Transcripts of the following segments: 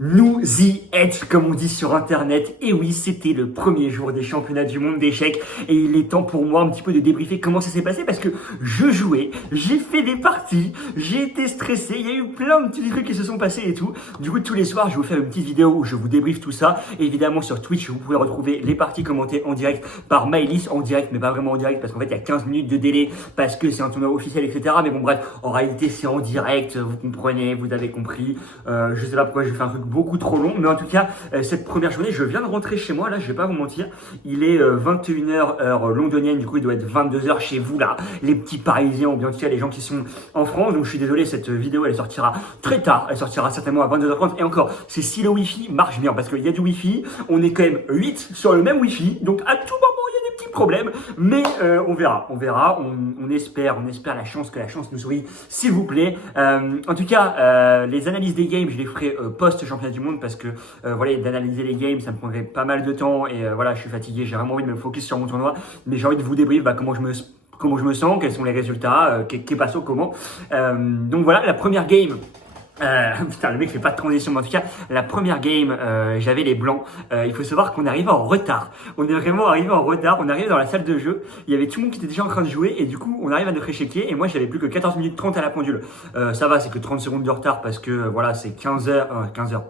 Nous y êtes, comme on dit sur internet. Et oui, c'était le premier jour des championnats du monde d'échecs. Et il est temps pour moi un petit peu de débriefer comment ça s'est passé. Parce que je jouais, j'ai fait des parties, j'ai été stressé, il y a eu plein de petits trucs qui se sont passés et tout. Du coup, tous les soirs, je vais vous faire une petite vidéo où je vous débriefe tout ça. Et évidemment, sur Twitch, vous pouvez retrouver les parties commentées en direct par Maëlys, en direct, mais pas vraiment en direct, parce qu'en fait, il y a 15 minutes de délai, parce que c'est un tournoi officiel, etc. Mais bon, bref, en réalité, c'est en direct, vous comprenez, vous avez compris. Je sais pas pourquoi je fais un truc beaucoup trop long, mais en tout cas, cette première journée, je viens de rentrer chez moi, là, je vais pas vous mentir, il est 21h heure londonienne, du coup il doit être 22h chez vous là, les petits parisiens, ou bien en tout cas les gens qui sont en France, donc je suis désolé, cette vidéo elle sortira très tard, elle sortira certainement à 22h30, et encore, c'est si le wifi marche bien, parce qu'il y a du wifi, on est quand même 8 sur le même wifi, donc à tout moment il y a des petits problèmes, mais on verra, on espère la chance, que la chance nous sourit, s'il vous plaît. En tout cas, les analyses des games, je les ferai post-championnat du monde parce que voilà, d'analyser les games, ça me prendrait pas mal de temps et voilà, je suis fatigué, j'ai vraiment envie de me focus sur mon tournoi, mais j'ai envie de vous débriefer comment je me sens, quels sont les résultats, qu'est passo, comment. Donc voilà, la première game. Putain, le mec fait pas de transition, mais en tout cas, la première game, j'avais les blancs. Il faut savoir qu'on arrive en retard. On est vraiment arrivé en retard. On arrive dans la salle de jeu. Il y avait tout le monde qui était déjà en train de jouer et du coup, on arrive à notre échiquier et moi, j'avais plus que 14 minutes 30 à la pendule. Ça va, c'est que 30 secondes de retard parce que voilà, c'est 15 heures, 15 heures,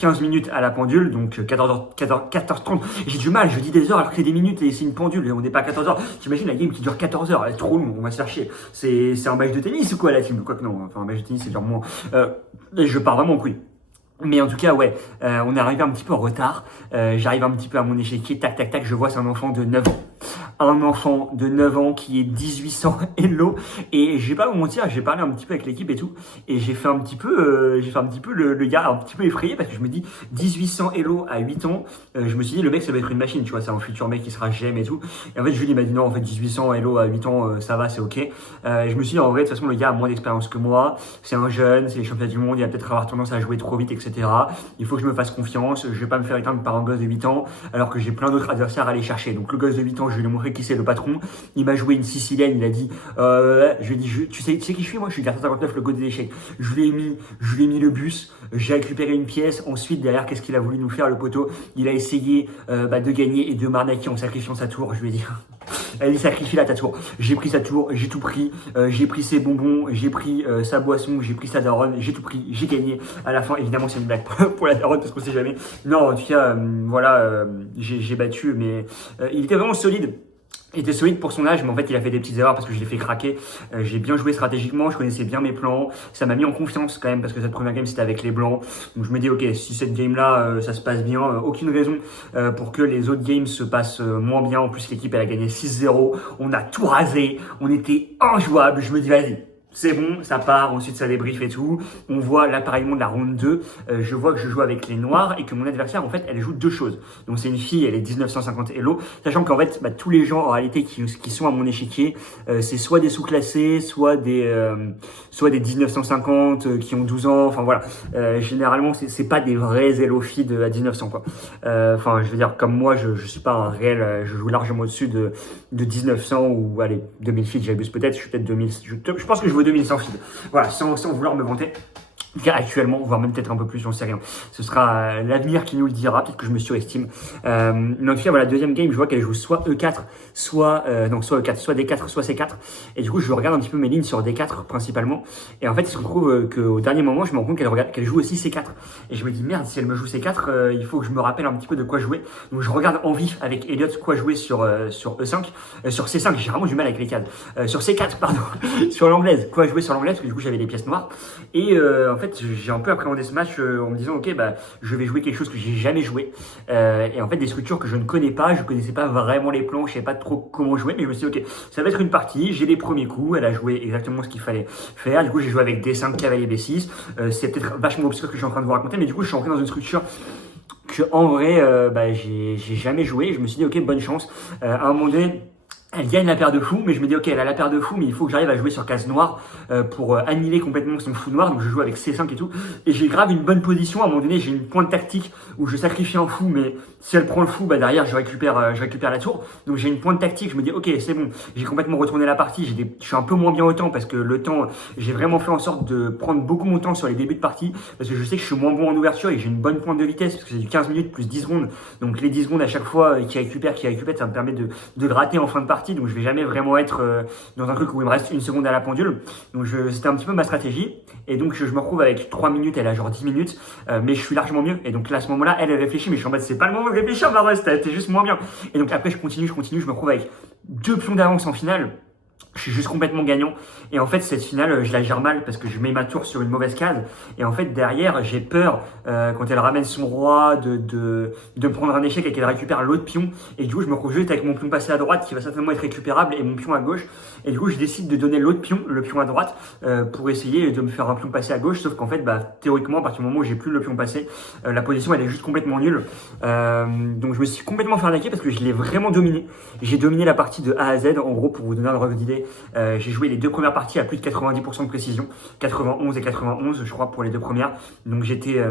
15 minutes à la pendule, donc 14h30. J'ai du mal, je dis des heures alors que c'est des minutes et c'est une pendule et on n'est pas à 14 heures. T'imagines la game qui dure 14 heures, elle est trop longue, on va se faire chier. C'est un match de tennis ou quoi la team? Quoi que non, enfin un match de tennis c'est genre moins. Je pars vraiment en couille. Mais en tout cas, ouais, on est arrivé un petit peu en retard. J'arrive un petit peu à mon échiquier, tac, tac, tac, je vois c'est un enfant de 9 ans. Un enfant de 9 ans qui est 1800 Hello. Et je vais pas vous mentir, j'ai parlé un petit peu avec l'équipe et tout. Et j'ai fait un petit peu le gars un petit peu effrayé parce que je me dis 1800 Hello à 8 ans. Je me suis dit, le mec, ça va être une machine, tu vois, c'est un futur mec qui sera GM et tout. Et en fait, Julie m'a dit non, en fait, 1800 Hello à 8 ans, ça va, c'est ok. Je me suis dit, en vrai, de toute façon, le gars a moins d'expérience que moi. C'est un jeune, c'est les championnats du monde, il va peut-être avoir tendance à jouer trop vite, etc. Il faut que je me fasse confiance. Je vais pas me faire éteindre par un gosse de 8 ans alors que j'ai plein d'autres adversaires à aller chercher. Donc le gosse de 8 ans, je vais lui montrer qui c'est le patron. Il m'a joué une sicilienne, il a dit je lui ai dit tu sais qui je suis, moi je suis garçon 59, le gosse des échecs. Je lui ai mis le bus, j'ai récupéré une pièce. Ensuite derrière, qu'est-ce qu'il a voulu nous faire le poteau? Il a essayé de gagner et de m'arnaquer en sacrifiant sa tour. Je lui ai dit elle sacrifie là ta tour. J'ai pris sa tour, j'ai tout pris, j'ai pris ses bonbons, j'ai pris sa boisson, j'ai pris sa daronne, j'ai tout pris, j'ai gagné. À la fin, évidemment, c'est une blague pour la daronne parce qu'on sait jamais. Non, en tout cas, voilà, j'ai battu, mais il était vraiment solide. Il était solide pour son âge, mais en fait, il a fait des petites erreurs parce que je l'ai fait craquer. J'ai bien joué stratégiquement, je connaissais bien mes plans. Ça m'a mis en confiance quand même parce que cette première game, c'était avec les blancs. Donc je me dis, ok, si cette game-là, ça se passe bien, aucune raison pour que les autres games se passent moins bien. En plus, l'équipe, elle a gagné 6-0. On a tout rasé. On était injouable. Je me dis, vas-y. C'est bon, ça part, ensuite ça débrief et tout. On voit l'appareillement de la ronde 2. Je vois que je joue avec les noirs et que mon adversaire, en fait, elle joue deux choses. Donc c'est une fille, elle est 1950 Hello. Sachant qu'en fait, tous les gens en réalité qui sont à mon échiquier, c'est soit des sous-classés, soit des 1950 qui ont 12 ans. Enfin voilà. Généralement, c'est pas des vrais Hello filles à 1900 quoi. Enfin, je veux dire, comme moi, je suis pas un réel, je joue largement au-dessus de 1900 ou allez, 2000 filles, j'abuse peut-être, je suis peut-être 2000, je pense que je veux 2100 feeds. Voilà, sans vouloir me vanter. Actuellement, voire même peut-être un peu plus, j'en sais rien. Ce sera l'avenir qui nous le dira, peut-être que je me surestime. Mais en tout cas, voilà, deuxième game, je vois qu'elle joue soit E4, soit E4, soit D4, soit C4. Et du coup, je regarde un petit peu mes lignes sur D4 principalement. Et en fait, il se retrouve qu'au dernier moment, je me rends compte qu'elle joue aussi C4. Et je me dis, merde, si elle me joue C4, il faut que je me rappelle un petit peu de quoi jouer. Donc je regarde en vif avec Elliot quoi jouer sur E5, sur C5, j'ai vraiment du mal avec les cases. Sur C4, pardon, sur l'anglaise, quoi jouer sur l'anglaise, parce que du coup, j'avais les pièces noires. Et en fait, j'ai un peu appréhendé ce match en me disant ok je vais jouer quelque chose que j'ai jamais joué et en fait des structures que je ne connais pas, je connaissais pas vraiment les plans, je savais pas trop comment jouer, mais je me suis dit ok, ça va être une partie, j'ai les premiers coups, elle a joué exactement ce qu'il fallait faire, du coup j'ai joué avec D5 cavalier B6, c'est peut-être vachement obscur ce que je suis en train de vous raconter, mais du coup je suis entré dans une structure que en vrai j'ai jamais joué. Je me suis dit ok, bonne chance. À un moment donné, Elle gagne la paire de fous, mais je me dis ok, elle a la paire de fous, mais il faut que j'arrive à jouer sur case noire pour annihiler complètement son fou noir. Donc je joue avec C5 et tout, et j'ai grave une bonne position. À un moment donné, j'ai une pointe tactique où je sacrifie un fou, mais si elle prend le fou, bah derrière je récupère la tour. Donc j'ai une pointe tactique. Je me dis ok, c'est bon, j'ai complètement retourné la partie. Je suis un peu moins bien au temps parce que le temps, j'ai vraiment fait en sorte de prendre beaucoup mon temps sur les débuts de partie parce que je sais que je suis moins bon en ouverture et j'ai une bonne pointe de vitesse parce que c'est du 15 minutes plus 10 secondes. Donc les 10 secondes à chaque fois qui récupère, ça me permet de gratter en fin de partie. Donc je vais jamais vraiment être dans un truc où il me reste une seconde à la pendule. Donc c'était un petit peu ma stratégie. Et donc je me retrouve avec 3 minutes, elle a genre 10 minutes, mais je suis largement mieux. Et donc là à ce moment-là, elle réfléchit, mais je suis en mode c'est pas le moment de réfléchir, ma reste, t'es juste moins bien. Et donc après je continue, je me retrouve avec 2 pions d'avance en finale. Je suis juste complètement gagnant. Et en fait, cette finale, je la gère mal parce que je mets ma tour sur une mauvaise case. Et en fait, derrière, j'ai peur, quand elle ramène son roi, de me prendre un échec et qu'elle récupère l'autre pion. Et du coup, je me retrouve juste avec mon pion passé à droite qui va certainement être récupérable et mon pion à gauche. Et du coup, je décide de donner l'autre pion, le pion à droite, pour essayer de me faire un pion passé à gauche. Sauf qu'en fait, théoriquement, à partir du moment où j'ai plus le pion passé, la position, elle est juste complètement nulle. Donc, je me suis complètement fait arnaquer parce que je l'ai vraiment dominé. J'ai dominé la partie de A à Z. En gros, pour vous donner un ordre d'idée, j'ai joué les 2 premières parties à plus de 90% de précision, 91 et 91 je crois pour les 2 premières, donc j'étais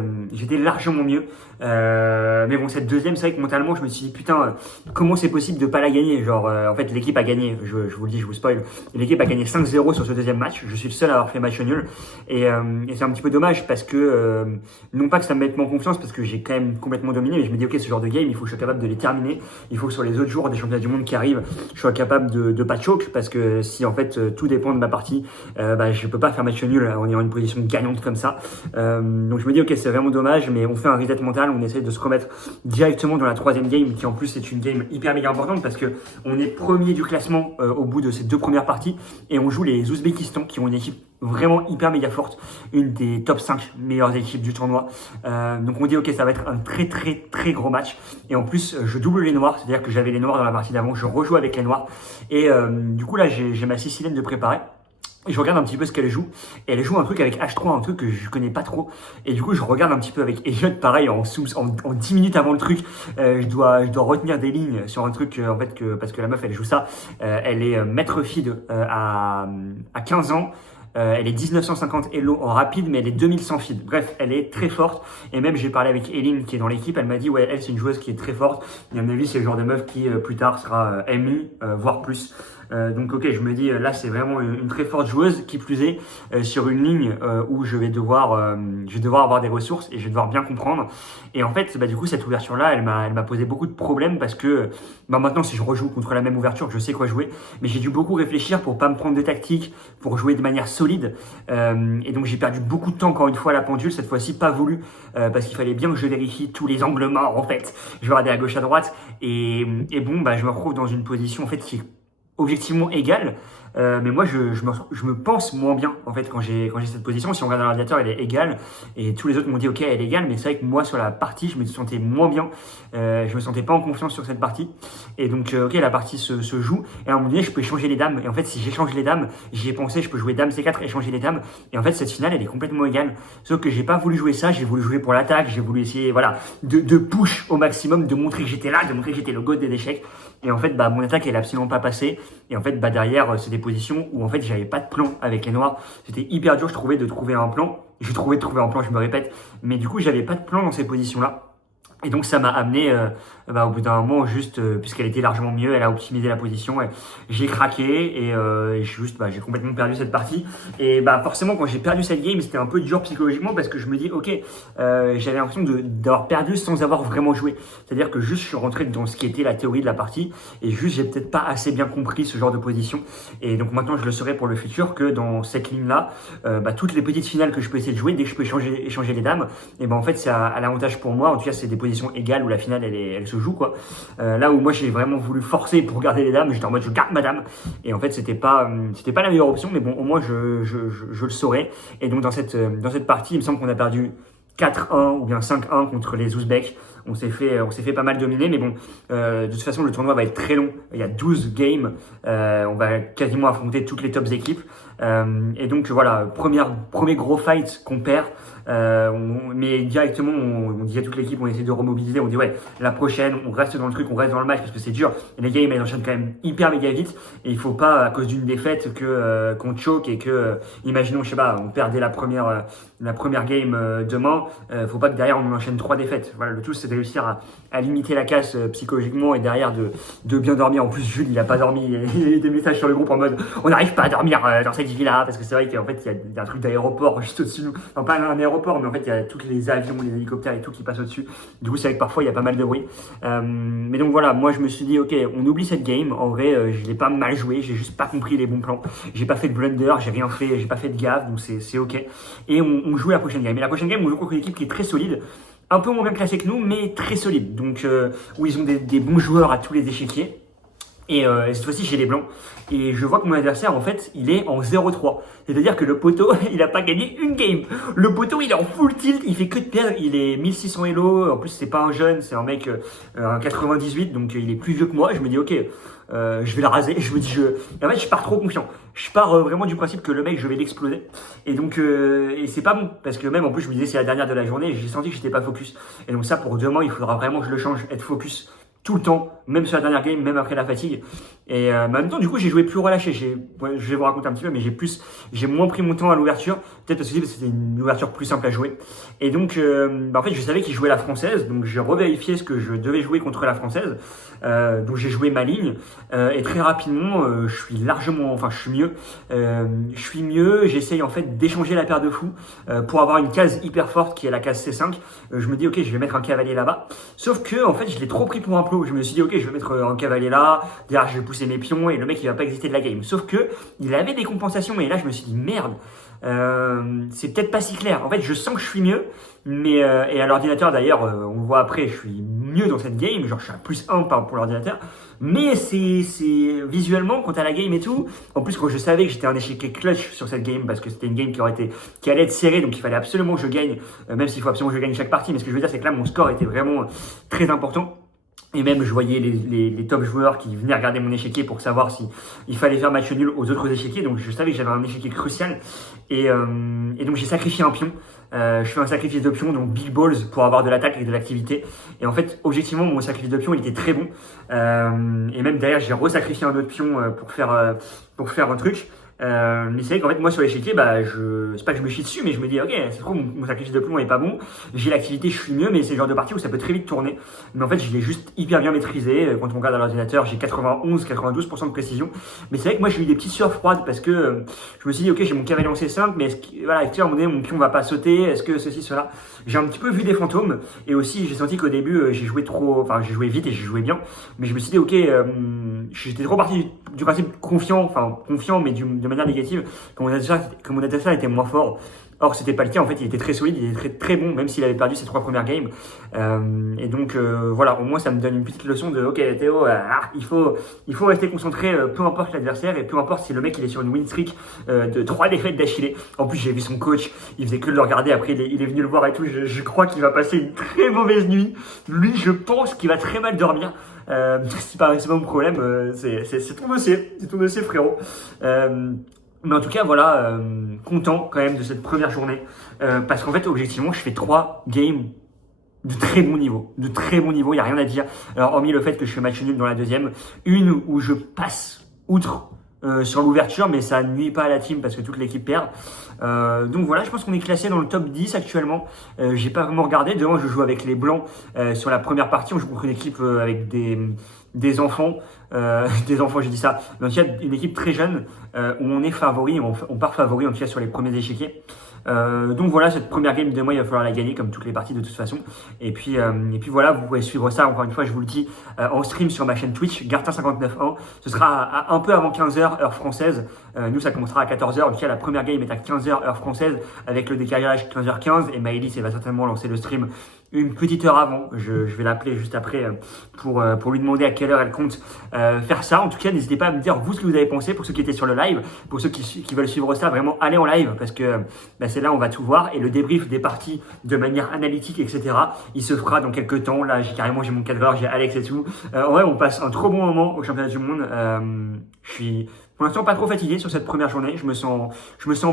largement mieux, mais bon cette deuxième c'est vrai que mentalement je me suis dit putain comment c'est possible de pas la gagner, genre en fait l'équipe a gagné, je vous le dis, je vous spoil, l'équipe a gagné 5-0 sur ce deuxième match, je suis le seul à avoir fait match nul et c'est un petit peu dommage parce que non pas que ça me mette en confiance parce que j'ai quand même complètement dominé, mais je me dis ok ce genre de game il faut que je sois capable de les terminer, il faut que sur les autres jours des championnats du monde qui arrivent je sois capable de pas choke parce que si en fait tout dépend de ma partie, je peux pas faire match nul en ayant une position gagnante comme ça, donc je me dis ok c'est vraiment dommage, mais on fait un reset mental, on essaie de se remettre directement dans la troisième game qui en plus est une game hyper méga importante parce que on est premier du classement au bout de ces 2 premières parties et on joue les Ouzbékistan qui ont une équipe vraiment hyper méga forte, une des top 5 meilleures équipes du tournoi, donc on dit ok ça va être un très très très gros match et en plus je double les noirs, c'est à dire que j'avais les noirs dans la partie d'avant, je rejoue avec les noirs et du coup là j'ai ma Sicilienne de préparer. Et je regarde un petit peu ce qu'elle joue. Et elle joue un truc avec H3, un truc que je connais pas trop. Et du coup, je regarde un petit peu avec Elliot, pareil, en 10 minutes avant le truc. Je dois retenir des lignes sur un truc, en fait, parce que la meuf, elle joue ça. Elle est maître feed à 15 ans. Elle est 1950 Elo en rapide, mais elle est 2100 feed. Bref, elle est très forte. Et même, j'ai parlé avec Eline qui est dans l'équipe. Elle m'a dit, ouais, elle, c'est une joueuse qui est très forte. Et à mon avis, c'est le genre de meuf qui, plus tard, sera MI, voire plus. Donc ok, je me dis là c'est vraiment une très forte joueuse, qui plus est sur une ligne où je vais devoir avoir des ressources et je vais devoir bien comprendre. Et en fait, du coup cette ouverture là, elle m'a posé beaucoup de problèmes parce que maintenant si je rejoue contre la même ouverture, je sais quoi jouer, mais j'ai dû beaucoup réfléchir pour pas me prendre de tactique, pour jouer de manière solide. Et donc j'ai perdu beaucoup de temps encore une fois à la pendule, cette fois-ci pas voulu parce qu'il fallait bien que je vérifie tous les angles morts en fait. Je vais regarder à gauche à droite et bon je me retrouve dans une position en fait qui est objectivement égal, mais moi je me pense moins bien en fait quand j'ai cette position. Si on regarde dans l'ordinateur elle est égale et tous les autres m'ont dit ok elle est égale, mais c'est vrai que moi sur la partie je me sentais moins bien, je me sentais pas en confiance sur cette partie et donc ok la partie se joue et à un moment donné je peux échanger les dames et en fait si j'échange les dames, j'y ai pensé, je peux jouer dame C4 échanger les dames et en fait cette finale elle est complètement égale, sauf que j'ai pas voulu jouer ça, j'ai voulu jouer pour l'attaque, j'ai voulu essayer voilà de push au maximum, de montrer que j'étais là, de montrer que j'étais le god des échecs et en fait mon attaque elle est absolument pas passée. Et en fait, derrière, c'est des positions où en fait, j'avais pas de plan avec les noirs. C'était hyper dur, je trouvais, de trouver un plan. Je trouvais de trouver un plan, je me répète. Mais du coup, j'avais pas de plan dans ces positions-là. Et donc ça m'a amené au bout d'un moment juste puisqu'elle était largement mieux, elle a optimisé la position, j'ai craqué et j'ai complètement perdu cette partie et forcément quand j'ai perdu cette game c'était un peu dur psychologiquement parce que je me dis ok j'avais l'impression d'avoir perdu sans avoir vraiment joué, c'est-à-dire que juste je suis rentré dans ce qui était la théorie de la partie et juste j'ai peut-être pas assez bien compris ce genre de position et donc maintenant je le saurai pour le futur que dans cette ligne là toutes les petites finales que je peux essayer de jouer dès que je peux échanger les dames et en fait c'est à l'avantage pour moi, en tout cas c'est des positions égales où la finale elle se joue quoi. Là où moi j'ai vraiment voulu forcer pour garder les dames, j'étais en mode je garde ma dame et en fait c'était pas la meilleure option, mais bon au moins je le saurais. Et donc dans cette partie il me semble qu'on a perdu 4-1 ou bien 5-1 contre les Ouzbeks. On s'est fait pas mal dominer, mais bon, de toute façon, le tournoi va être très long. Il y a 12 games. On va quasiment affronter toutes les tops équipes. Et donc, voilà, premier gros fight qu'on perd. Mais directement, on disait à toute l'équipe, on essaie de remobiliser, on dit ouais, la prochaine, on reste dans le truc, on reste dans le match parce que c'est dur. Et les games, elles enchaînent quand même hyper méga vite. Et il faut pas, à cause d'une défaite, qu'on choque et que, imaginons, je sais pas, on perdait la première game demain, faut pas que derrière on enchaîne 3 défaites. Voilà, le tout c'est de réussir à limiter la casse psychologiquement et derrière de bien dormir. En plus, Jules, il a pas dormi. Il y a eu des messages sur le groupe en mode on n'arrive pas à dormir dans cette ville-là parce que c'est vrai qu'en fait, il y a un truc d'aéroport juste au-dessus de nous. Enfin, pas un aéroport, mais en fait, il y a tous les avions, les hélicoptères et tout qui passent au-dessus. Du coup, c'est vrai que parfois, il y a pas mal de bruit. Mais donc voilà, moi, je me suis dit, ok, on oublie cette game. En vrai, je l'ai pas mal joué. J'ai juste pas compris les bons plans. J'ai pas fait de blunder, j'ai rien fait, j'ai pas fait de gaffe, donc c'est ok. Et on joue la prochaine game. Et la prochaine game, on joue contre une équipe qui est très solide. Un peu moins bien classée que nous, mais très solide. Donc, où ils ont des bons joueurs à tous les échiquiers. Et cette fois-ci, j'ai les blancs. Et je vois que mon adversaire, en fait, il est en 0-3. C'est-à-dire que le poteau, il a pas gagné une game. Le poteau, il est en full tilt, il fait que de perdre. Il est 1600 elo. En plus, c'est pas un jeune, c'est un mec, un 98, donc il est plus vieux que moi. Je me dis, ok, je vais le raser. Je me dis, en fait, je pars trop confiant. Je pars vraiment du principe que le mec, je vais l'exploser. Et donc, et c'est pas bon. Parce que même, en plus, je me disais, c'est la dernière de la journée. J'ai senti que j'étais pas focus. Et donc ça, pour demain, il faudra vraiment que je le change, être focus tout le temps, même sur la dernière game, même après la fatigue. Et en même temps, du coup, j'ai joué plus relâché. Je vais vous raconter un petit peu, mais j'ai moins pris mon temps à l'ouverture. Peut-être parce que c'était une ouverture plus simple à jouer. Et donc, en fait, je savais qu'il jouait la française, donc j'ai revérifié ce que je devais jouer contre la française. Donc j'ai joué ma ligne et très rapidement, je suis mieux. Je suis mieux. J'essaye en fait d'échanger la paire de fous pour avoir une case hyper forte qui est la case C5. Je me dis ok, je vais mettre un cavalier là-bas. Sauf que en fait, je l'ai trop pris pour un plot. Je me suis dit ok, je vais mettre un cavalier là. Derrière, je vais pousser mes pions et le mec il va pas exister de la game. Sauf que il avait des compensations et là je me suis dit merde. C'est peut-être pas si clair. En fait, je sens que je suis mieux, mais et à l'ordinateur d'ailleurs, on le voit après, je suis mieux dans cette game. Genre, je suis à +1 pour l'ordinateur. Mais c'est visuellement, quand à la game et tout. En plus, quand je savais que j'étais un échec clutch sur cette game, parce que c'était une game qui allait être serrée, donc il fallait absolument que je gagne, même s'il faut absolument que je gagne chaque partie. Mais ce que je veux dire, c'est que là, mon score était vraiment très important. Et même, je voyais les top joueurs qui venaient regarder mon échiquier pour savoir si il fallait faire match nul aux autres échiquiers. Donc, je savais que j'avais un échiquier crucial. Et donc, j'ai sacrifié un pion. Je fais un sacrifice de pion, donc big balls pour avoir de l'attaque et de l'activité. Et en fait, objectivement, mon sacrifice de pion, il était très bon. Et même derrière, j'ai resacrifié un autre pion pour faire un truc. Mais c'est vrai qu'en fait moi sur l'échiquier c'est pas que je me chie dessus mais je me dis ok c'est trop mon sacrifice de plomb est pas bon, j'ai l'activité, je suis mieux, mais c'est le genre de partie où ça peut très vite tourner. Mais en fait je l'ai juste hyper bien maîtrisé. Quand on regarde à l'ordinateur j'ai 92% de précision, mais c'est vrai que moi j'ai eu des petites sueurs froides parce que je me suis dit ok j'ai mon cavalier en C5 mais est-ce que à un moment donné mon pion va pas sauter, est-ce que ceci cela, j'ai un petit peu vu des fantômes. Et aussi j'ai senti qu'au début j'ai joué vite et j'ai joué bien, mais je me suis dit ok j'étais trop parti du principe confiant mais de manière négative, que mon adversaire était moins fort. Or, c'était pas le cas. En fait, il était très solide, il était très, très bon, même s'il avait perdu ses 3 premières games. Et donc, voilà, au moins, ça me donne une petite leçon de, ok, Théo, il faut rester concentré, peu importe l'adversaire, et peu importe si le mec, il est sur une win streak de 3 défaites d'affilée. En plus, j'ai vu son coach, il faisait que de le regarder. Après, il est venu le voir et tout. Je crois qu'il va passer une très mauvaise nuit. Lui, je pense qu'il va très mal dormir. C'est pas mon problème, c'est ton dossier, frérot. Mais en tout cas, voilà, content quand même de cette première journée. Parce qu'en fait, objectivement, je fais 3 games de très bon niveau. De très bon niveau, il n'y a rien à dire. Alors, hormis le fait que je fais match nul dans la deuxième. Une où je passe outre sur l'ouverture, mais ça nuit pas à la team parce que toute l'équipe perd. Donc voilà, je pense qu'on est classé dans le top 10 actuellement. J'ai pas vraiment regardé. Demain, je joue avec les Blancs sur la première partie. On joue contre une équipe avec des enfants. Des enfants, j'ai dit ça. Donc il y a une équipe très jeune où on est favori, on part favori en tout cas sur les premiers échiquiers. Donc voilà, cette première game de moi, il va falloir la gagner comme toutes les parties de toute façon. Et puis voilà, vous pouvez suivre ça, encore une fois, je vous le dis, en stream sur ma chaîne Twitch, Gartin591. Ce sera un peu avant 15h, heure française. Nous, ça commencera à 14h. En tout cas, la première game est à 15h, heure française, avec le décalage 15h15. Et Maëlys, elle va certainement lancer le stream une petite heure avant. Je vais l'appeler juste après pour lui demander à quelle heure elle compte faire ça. En tout cas, n'hésitez pas à me dire vous ce que vous avez pensé, pour ceux qui étaient sur le live, pour ceux qui veulent suivre ça, vraiment allez en live parce que c'est là où on va tout voir, et le débrief des parties de manière analytique, etc. il se fera dans quelques temps. Là, j'ai mon cadreur, j'ai Alex et tout. Ouais, on passe un trop bon moment au championnat du monde. Je suis Pour l'instant, pas trop fatigué sur cette première journée. Je me sens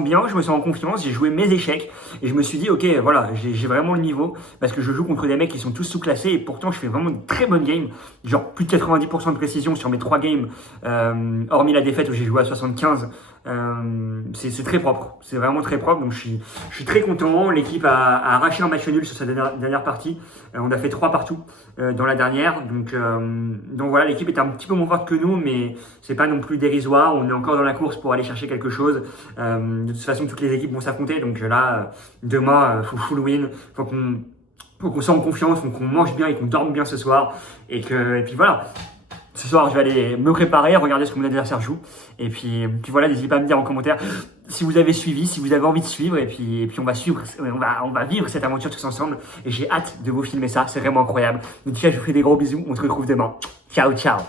bien, je me sens en confiance. J'ai joué mes échecs et je me suis dit, ok, voilà, j'ai vraiment le niveau parce que je joue contre des mecs qui sont tous sous-classés et pourtant je fais vraiment une très bonne game. Genre plus de 90% de précision sur mes 3 games, hormis la défaite où j'ai joué à 75. C'est très propre, c'est vraiment très propre. Donc je suis très content. L'équipe a arraché un match nul sur sa dernière partie. On a fait 3 partout dans la dernière. Donc voilà, l'équipe est un petit peu moins forte que nous, mais c'est pas non plus dérisoire. On est encore dans la course pour aller chercher quelque chose. De toute façon, toutes les équipes vont s'affronter. Donc là, demain, faut full win. Faut qu'on soit en confiance, faut qu'on mange bien et qu'on dorme bien ce soir. Et puis voilà. Ce soir, je vais aller me préparer, regarder ce que mon adversaire joue. Et puis voilà, n'hésitez pas à me dire en commentaire si vous avez suivi, si vous avez envie de suivre. Et puis on va suivre, on va vivre cette aventure tous ensemble. Et j'ai hâte de vous filmer ça, c'est vraiment incroyable. Donc, je vous fais des gros bisous, on se retrouve demain. Ciao, ciao.